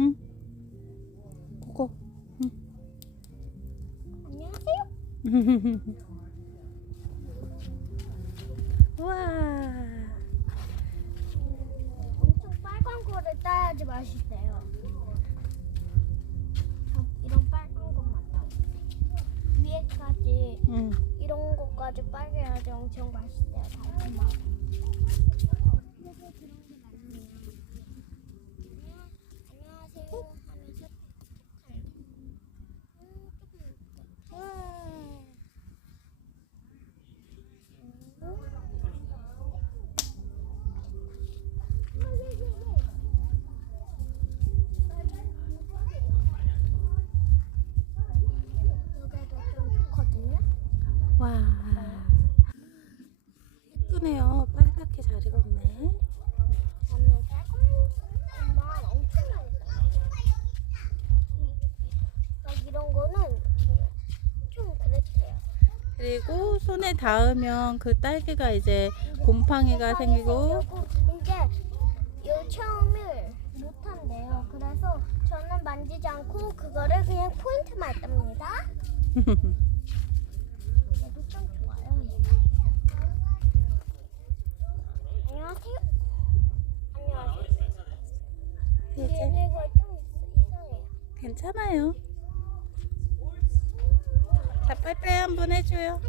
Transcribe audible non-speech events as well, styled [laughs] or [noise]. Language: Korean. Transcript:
응. 그거. 안녕하세요. 와. 엄청 빨간 거를 따야지 맛있어요. 저 이런 빨간 것만 따. 위에까지 응. 이런 것까지 빨개야지 엄청 맛있어요. 달콤하고. 그래서 그런 게 많네요. 안녕, 안녕하세요 하면서 툭툭 음, 조금 있다. 여기도 좀 좋거든요. 와. 예쁘네요. 빨갛게 잘 익었네. 거는 좀 그랬어요. 그리고 손에 닿으면 그 딸기가 이제 곰팡이가 생기고 이제 요청을 못 한대요. 그래서 저는 만지지 않고 그거를 그냥 포인트만 땁니다. [laughs] 얘도 좀 좋아요. 얘가. 안녕하세요. 안녕하세요. 이제 얘네가 좀 이상해요. 괜찮아요. 자, 빠이빠이 한번 해줘요.